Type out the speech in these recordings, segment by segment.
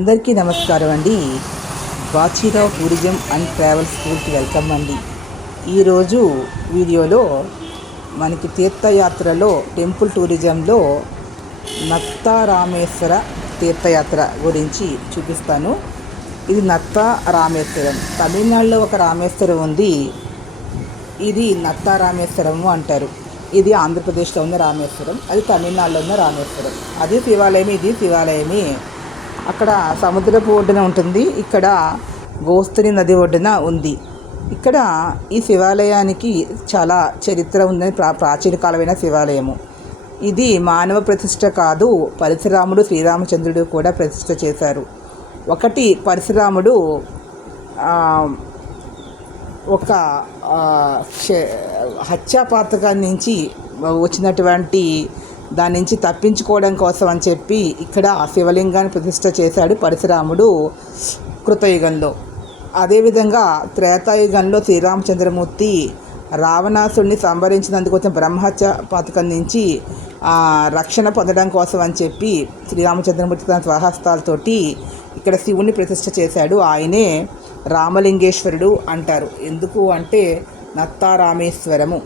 అందరికీ నమస్కారం అండి. బాచీరావు టూరిజం అండ్ ట్రావెల్ స్కూల్కి వెల్కమ్ అండి. ఈరోజు వీడియోలో మనకి తీర్థయాత్రలో టెంపుల్ టూరిజంలో నత్తారామేశ్వర తీర్థయాత్ర గురించి చూపిస్తాను. ఇది నత్తా రామేశ్వరం తమిళనాడులో ఒక రామేశ్వరం ఉంది. ఇది నత్తా రామేశ్వరము అంటారు. ఇది ఆంధ్రప్రదేశ్లో ఉన్న రామేశ్వరం. అది తమిళనాడులో ఉన్న రామేశ్వరం. అది శివాలయమే ఇది శివాలయమే. అక్కడ సముద్రపు ఒడ్డున ఉంటుంది. ఇక్కడ గోస్తుని నది ఒడ్డున ఉంది. ఇక్కడ ఈ శివాలయానికి చాలా చరిత్ర ఉందని ప్రా ప్రాచీన కాలమైన శివాలయము. ఇది మానవ ప్రతిష్ట కాదు పరశురాముడు శ్రీరామచంద్రుడు కూడా ప్రతిష్ట చేశారు. ఒకటి పరశురాముడు ఒక హత్యాపాతకం నుంచి వచ్చినటువంటి దాని నుంచి తప్పించుకోవడం కోసం అని చెప్పి ఇక్కడ శివలింగాన్ని ప్రతిష్ట చేశాడు పరశురాముడు కృతయుగంలో. అదేవిధంగా త్రేతాయుగంలో శ్రీరామచంద్రమూర్తి రావణాసుడిని సంహరించినందుకోసం బ్రహ్మహత్య పథకం నుంచి రక్షణ పొందడం కోసం అని చెప్పి శ్రీరామచంద్రమూర్తి తన స్వహస్తాలతోటి ఇక్కడ శివుణ్ణి ప్రతిష్ఠ చేశాడు. ఆయనే రామలింగేశ్వరుడు అంటారు. ఎందుకు అంటే నత్తారామేశ్వరము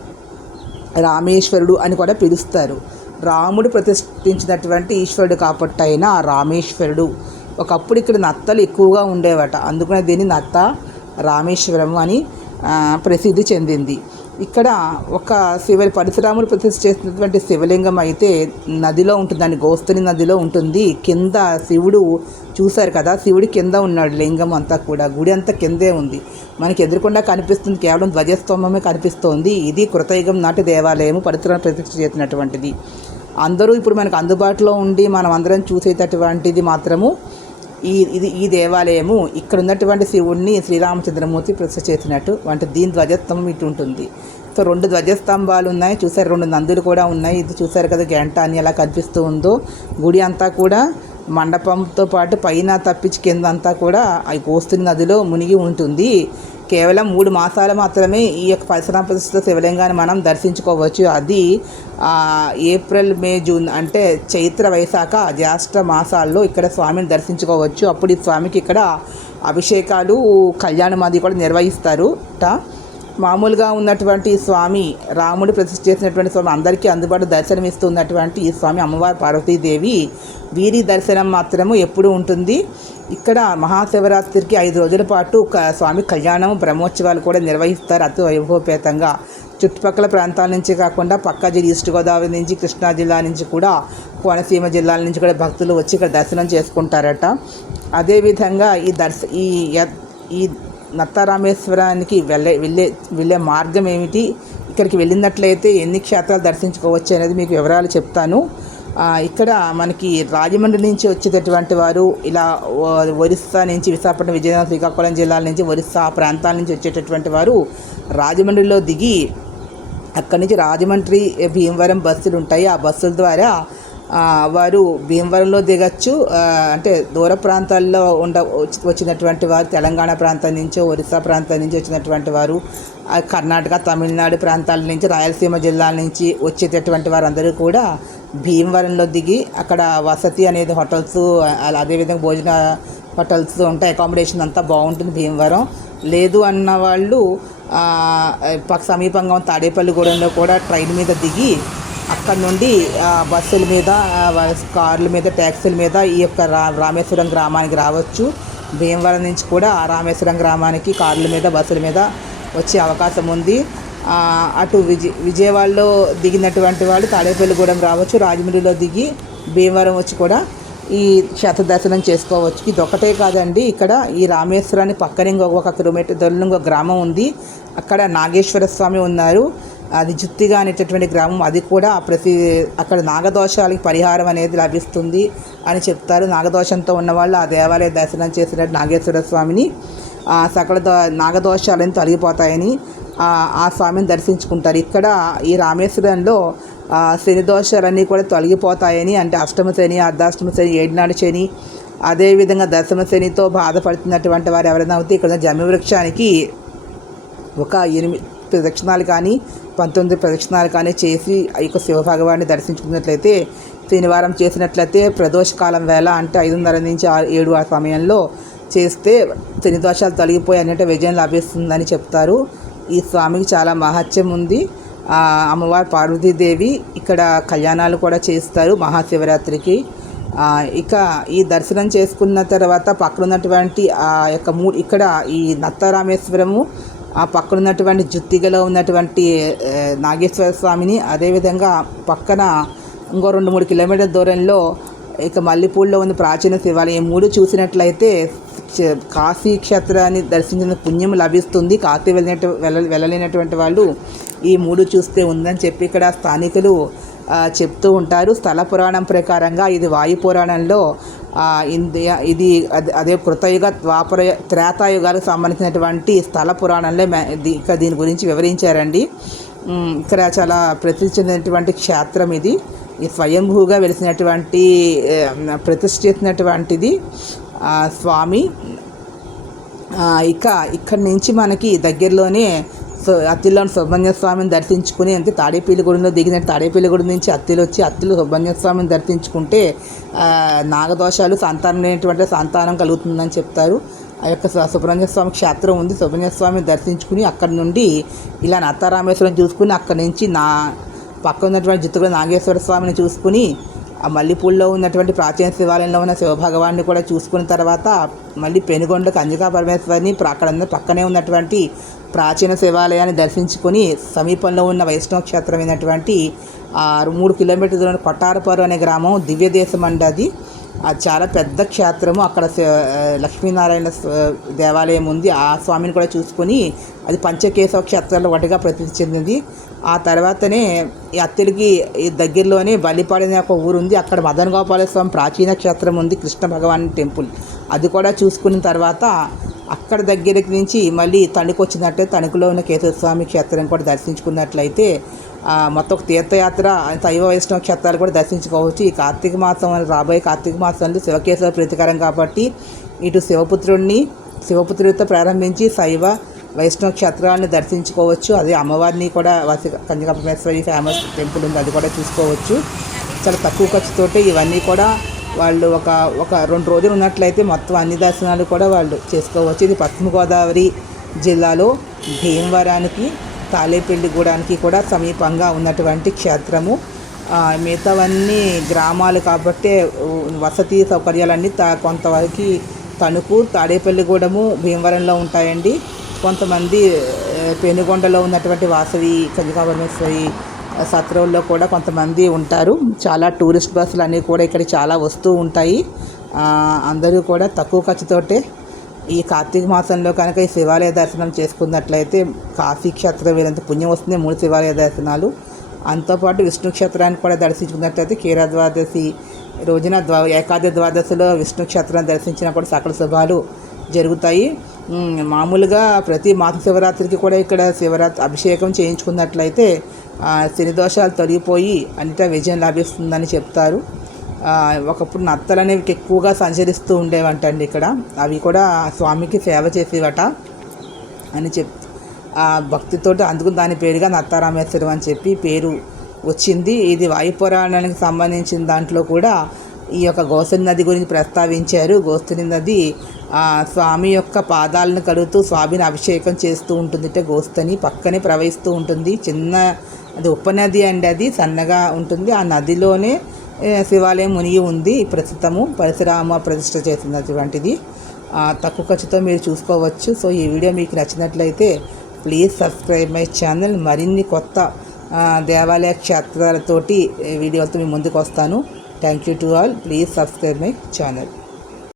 రామేశ్వరుడు అని కూడా పిలుస్తారు. రాముడు ప్రతిష్ఠించినటువంటి ఈశ్వరుడు కాబట్టి అయినా రామేశ్వరుడు. ఒకప్పుడు ఇక్కడ నత్తలు ఎక్కువగా ఉండేవట. అందుకనే దీన్ని నత్త రామేశ్వరము అని ప్రసిద్ధి చెందింది. ఇక్కడ ఒక శివ పరశురాములు ప్రతిష్ఠ చేసినటువంటి శివలింగం అయితే నదిలో ఉంటుందండి. గోస్తని నదిలో ఉంటుంది. కింద శివుడు చూశారు కదా శివుడి కింద ఉన్నాడు లింగం అంతా కూడా. గుడి అంతా కిందే ఉంది. మనకి ఎదురుకుండా కనిపిస్తుంది కేవలం ధ్వజస్తంభమే కనిపిస్తోంది. ఇది కృతయుగం నాటి దేవాలయము పరశురామ ప్రతిష్ఠ చేసినటువంటిది. అందరూ ఇప్పుడు మనకు అందుబాటులో ఉండి మనం అందరం చూసేటటువంటిది మాత్రము ఈ ఇది ఈ దేవాలయము ఇక్కడ ఉన్నటువంటి శివుణ్ణి శ్రీరామచంద్రమూర్తి ప్రతిష్ఠ చేసినట్టు వంటి దీని ధ్వజస్తంభం ఇటు ఉంటుంది. సో రెండు ధ్వజస్తంభాలు ఉన్నాయి. చూసారు రెండు నందులు కూడా ఉన్నాయి. ఇది చూసారు కదా గంట అని ఎలా కనిపిస్తూ ఉందో. గుడి అంతా కూడా మండపంతో పాటు పైన తప్పించి కింద అంతా కూడా ఆ కోస్తుని నదిలో మునిగి ఉంటుంది. కేవలం మూడు మాసాలు మాత్రమే ఈ యొక్క పరశురామ ప్రతిష్ఠిత శివలింగాన్ని మనం దర్శించుకోవచ్చు. అది ఏప్రిల్ మే జూన్ అంటే చైత్ర వైశాఖ జ్యేష్ఠ మాసాల్లో ఇక్కడ స్వామిని దర్శించుకోవచ్చు. అప్పుడు ఈ స్వామికి ఇక్కడ అభిషేకాలు కళ్యాణం అది కూడా నిర్వహిస్తారు. ట మామూలుగా ఉన్నటువంటి స్వామి రాముడు ప్రతిష్ఠ చేసినటువంటి స్వామి అందరికీ అందుబాటు దర్శనమిస్తున్నటువంటి ఈ స్వామి అమ్మవారి పార్వతీదేవి. వీరి దర్శనం మాత్రము ఎప్పుడు ఉంటుంది. ఇక్కడ మహాశివరాత్రికి ఐదు రోజుల పాటు క- స్వామి కళ్యాణం బ్రహ్మోత్సవాలు కూడా నిర్వహిస్తారు అతి వైభవపేతంగా. చుట్టుపక్కల ప్రాంతాల నుంచి కాకుండా పక్క జిల్లా ఈస్ట్ గోదావరి నుంచి కృష్ణా జిల్లా నుంచి కూడా కోనసీమ జిల్లాల నుంచి కూడా భక్తులు వచ్చి ఇక్కడ దర్శనం చేసుకుంటారట. అదేవిధంగా ఈ దర్శ ఈ ఈ నత్తారామేశ్వరానికి వెళ్ళే వెళ్ళే వెళ్ళే మార్గం ఏమిటి? ఇక్కడికి వెళ్ళినట్లయితే ఎన్ని క్షేత్రాలు దర్శించుకోవచ్చు అనేది మీకు వివరాలు చెప్తాను. ఇక్కడ మనకి రాజమండ్రి నుంచి వచ్చేటటువంటి వారు ఇలా ఒరిస్సా నుంచి విశాఖపట్నం విజయనగరం శ్రీకాకుళం జిల్లాల నుంచి ఒరిస్సా ప్రాంతాల నుంచి వచ్చేటటువంటి వారు రాజమండ్రిలో దిగి అక్కడి నుంచి రాజమండ్రి భీమవరం బస్సులు ఉంటాయి. ఆ బస్సుల ద్వారా వారు భీమవరంలో దిగచ్చు. అంటే దూర ప్రాంతాల్లో ఉండ వచ్చి- వచ్చినటువంటి వారు తెలంగాణ ప్రాంతం నుంచో ఒరిస్సా ప్రాంతం నుంచి వచ్చినటువంటి వారు కర్ణాటక తమిళనాడు ప్రాంతాల నుంచి రాయలసీమ జిల్లాల నుంచి వచ్చేటటువంటి వారందరూ కూడా భీమవరంలో దిగి అక్కడ వసతి అనేది హోటల్స్ అలా అదేవిధంగా భోజన హోటల్స్ ఉంటాయి. అకామిడేషన్ అంతా బాగుంటుంది భీమవరం. లేదు అన్న వాళ్ళు పక్క సమీపంగా ఉన్న తాడేపల్లిగూడెంలో కూడా ట్రైన్ మీద దిగి అక్కడ నుండి బస్సుల మీద కార్ల మీద ట్యాక్సీల మీద ఈ యొక్క రా రామేశ్వరం గ్రామానికి రావచ్చు. భీమవరం నుంచి కూడా ఆ రామేశ్వరం గ్రామానికి కార్ల మీద బస్సుల మీద వచ్చే అవకాశం ఉంది. అటు విజయ విజయవాడలో దిగినటువంటి వాళ్ళు తాడేపల్లిగూడెం రావచ్చు రాజమండ్రిలో దిగి భీమవరం వచ్చి కూడా ఈ క్షేత్ర దర్శనం చేసుకోవచ్చు. ఇది ఒకటే కాదండి ఇక్కడ ఈ రామేశ్వరాన్ని పక్కన ఇంకొక ఒక కిలోమీటర్ దూరంలో ఒక గ్రామం ఉంది. అక్కడ నాగేశ్వర స్వామి ఉన్నారు. అది జుత్తిగా అనేటటువంటి గ్రామం అది కూడా ప్రతి అక్కడ నాగదోషాలకి పరిహారం అనేది లభిస్తుంది అని చెప్తారు. నాగదోషంతో ఉన్నవాళ్ళు ఆ దేవాలయ దర్శనం చేసినట్టు నాగేశ్వర స్వామిని ఆ సకల దో నాగదోషాలని తొలగిపోతాయని ఆ స్వామిని దర్శించుకుంటారు. ఇక్కడ ఈ రామేశ్వరంలో శని దోషాలన్నీ కూడా తొలగిపోతాయని అంటే అష్టమ శని అర్ధాష్టమ శని ఏడునాడు శని అదేవిధంగా దశమ శనితో బాధపడుతున్నటువంటి వారు ఎవరైనా అవుతే ఇక్కడ జమ్మి వృక్షానికి ఒక ఎనిమిది ప్రదక్షిణాలు కానీ పంతొమ్మిది ప్రదక్షిణాలు కానీ చేసి ఈ యొక్క శివభగవాన్ని దర్శించుకున్నట్లయితే శనివారం చేసినట్లయితే ప్రదోషకాలం వేళ అంటే ఐదున్నర నుంచి ఆరు ఏడు ఆ సమయంలో చేస్తే శని దోషాలు తొలగిపోయి అన్నట్టు విజయం లభిస్తుందని చెప్తారు. ఈ స్వామికి చాలా మహత్యం ఉంది. అమ్మవారి అమ్మవారు పార్వతీదేవి ఇక్కడ కళ్యాణాలు కూడా చేస్తారు మహాశివరాత్రికి. ఇక ఈ దర్శనం చేసుకున్న తర్వాత పక్కన ఉన్నటువంటి ఆ యొక్క మూ ఇక్కడ ఈ నత్తరామేశ్వరము ఆ పక్కన ఉన్నటువంటి జుత్తిగలో ఉన్నటువంటి నాగేశ్వర స్వామిని అదేవిధంగా పక్కన ఇంకో రెండు మూడు కిలోమీటర్ల దూరంలో ఇక మల్లెపూడిలో ఉన్న ప్రాచీన శివాలయం. మూడు చూసినట్లయితే చ- కాశీ క్షేత్రాన్ని దర్శించిన పుణ్యం లభిస్తుంది. కాశీ వెళ్ళినట్టు వెళ్ళ వెళ్ళలేనటువంటి వాళ్ళు ఈ మూడు చూస్తే ఉందని చెప్పి ఇక్కడ స్థానికులు చెప్తూ ఉంటారు. స్థల పురాణం ప్రకారంగా ఇది వాయు పురాణంలో ఇంది- ఇది అదే- అదే కృతయుగ ద్వాపర త్రేతాయుగాలకు సంబంధించినటువంటి స్థల పురాణంలో మే- ఇక దీని గురించి వివరించారండి. ఇక్కడ చాలా ప్రసిద్ధి చెందినటువంటి క్షేత్రం ఇది. ఈ స్వయంభూగా వెలిసినటువంటి ప్రతిష్ఠించినటువంటిది స్వామి. ఇక ఇక్కడి నుంచి మనకి దగ్గరలోనే సో అత్తిలోని సుబ్రహ్మణ్య స్వామిని దర్శించుకుని అంటే తాడేపల్లిగూడెంలో దిగిన తాడేపల్లిగూడెం నుంచి అత్తిలు వచ్చి అత్తిలు సుబ్రహ్మణ్య స్వామిని దర్శించుకుంటే నాగదోషాలు సంతానం లేనటువంటి సంతానం కలుగుతుందని చెప్తారు. ఆ యొక్క సు- సుబ్రహ్మణ్య స్వామి క్షేత్రం ఉంది. సుబ్రహ్మణ్య స్వామిని దర్శించుకుని అక్కడి నుండి ఇలా నత్తారామేశ్వరం చూసుకుని అక్కడి నుంచి నా పక్కన ఉన్నటువంటి జిత్తుగూడ నాగేశ్వర స్వామిని చూసుకుని ఆ మల్లెపూల్లో ఉన్నటువంటి ప్రాచీన శివాలయంలో ఉన్న శివభగవాన్ని కూడా చూసుకున్న తర్వాత మళ్ళీ పెనుగొండ కంజికా పరమేశ్వరిని అక్కడ ఉన్న పక్కనే ఉన్నటువంటి ప్రాచీన శివాలయాన్ని దర్శించుకొని సమీపంలో ఉన్న వైష్ణవ క్షేత్రమైనటువంటి ఆరు మూడు కిలోమీటర్ల దూరం కొట్టారపారు అనే గ్రామం దివ్యదేశం అండి అది. అది చాలా పెద్ద క్షేత్రము. అక్కడ లక్ష్మీనారాయణ దేవాలయం ఉంది. ఆ స్వామిని కూడా చూసుకొని అది పంచకేశవ క్షేత్రాల్లో ఒకటిగా ప్రసిద్ధి చెందింది ఆ తర్వాతనే ఈ అత్తిడికి దగ్గరలోనే బలిపాడు అనే ఒక ఊరు ఉంది అక్కడ మదన గోపాలస్వామి ప్రాచీన క్షేత్రం ఉంది కృష్ణ భగవాన్ టెంపుల్. అది కూడా చూసుకున్న తర్వాత అక్కడ దగ్గరికి నుంచి మళ్ళీ తణుకు వచ్చినట్టే తణుకులో ఉన్న కేశవ స్వామి క్షేత్రం కూడా దర్శించుకున్నట్లయితే మొత్తం ఒక తీర్థయాత్ర శైవ వైష్ణవ క్షేత్రాలు కూడా దర్శించుకోవచ్చు. ఈ కార్తీక మాసం అని రాబోయే కార్తీక మాసంలో శివకేశవ ప్రీతికరం కాబట్టి ఇటు శివపుత్రుడిని శివపుత్రుడితో ప్రారంభించి శైవ వైష్ణవ క్షేత్రాన్ని దర్శించుకోవచ్చు. అదే అమ్మవారిని కూడా వసి కంజకపరమేశ్వరి ఫేమస్ టెంపుల్ ఉంది. అది కూడా చూసుకోవచ్చు. చాలా తక్కువ ఖర్చుతోటి ఇవన్నీ కూడా వాళ్ళు ఒక ఒక రెండు రోజులు ఉన్నట్లయితే మొత్తం అన్ని దర్శనాలు కూడా వాళ్ళు చేసుకోవచ్చు. ఇది పశ్చిమ గోదావరి జిల్లాలో భీమవరానికి తాలేపల్లిగూడానికి కూడా సమీపంగా ఉన్నటువంటి క్షేత్రము. మిగతావన్నీ గ్రామాలు కాబట్టి వసతి సౌకర్యాలన్నీ త కొంతవరకు తణుకు తాడేపల్లిగూడెము భీమవరంలో ఉంటాయండి. కొంతమంది పెనుగొండలో ఉన్నటువంటి వాసవి కంజకాపరమేశ్వరి సత్రంలో కూడా కొంతమంది ఉంటారు. చాలా టూరిస్ట్ బస్సులు అన్నీ కూడా ఇక్కడ చాలా వస్తూ ఉంటాయి. అందరూ కూడా తక్కువ ఖర్చుతోటే ఈ కార్తీక మాసంలో కనుక ఈ శివాలయ దర్శనం చేసుకున్నట్లయితే కాశీ క్షేత్రం వెళ్ళేంత పుణ్యం వస్తుంది మూడు శివాలయ దర్శనాలు. అంతోపాటు విష్ణు క్షేత్రాన్ని కూడా దర్శించుకున్నట్లయితే కీరా ద్వాదశి రోజున ద్వా ఏకాది ద్వాదశిలో విష్ణు క్షేత్రాన్ని దర్శించినా కూడా సకల శుభాలు జరుగుతాయి. మామూలుగా ప్రతి మాస శివరాత్రికి కూడా ఇక్కడ శివరాత్రి అభిషేకం చేయించుకున్నట్లయితే ఆ, దోషాలు తొలగిపోయి అనిత విజయం లభిస్తుందని చెప్తారు. ఒకప్పుడు నత్తలు అనేవి ఎక్కువగా సంచరిస్తూ ఉండేవంటండి ఇక్కడ. అవి కూడా స్వామికి సేవ చేసేవట అని చెప్ ఆ భక్తితోటి అందుకు దాని పేరుగా నత్తారామేశ్వరం అని చెప్పి పేరు వచ్చింది. ఇది వాయు పురాణానికి సంబంధించిన దాంట్లో కూడా ఈ యొక్క గోసరి నది గురించి ప్రస్తావించారు. గోస్తరి నది స్వామి యొక్క పాదాలను కడుగుతూ స్వామిని అభిషేకం చేస్తూ ఉంటుంది. అంటే గోస్తని పక్కనే ప్రవహిస్తూ ఉంటుంది. చిన్న అది ఉపనది అండి అది సన్నగా ఉంటుంది. ఆ నదిలోనే శివాలయం మునిగి ఉంది. ప్రస్తుతము పరశురామ ప్రతిష్ట చేసినటువంటిది. తక్కువ ఖర్చుతో మీరు చూసుకోవచ్చు. సో ఈ వీడియో మీకు నచ్చినట్లయితే ప్లీజ్ సబ్స్క్రైబ్ మై ఛానల్. మరిన్ని కొత్త దేవాలయ క్షేత్రాలతోటి వీడియోలతో మీ ముందుకు వస్తాను thank you to all. Please subscribe my channel.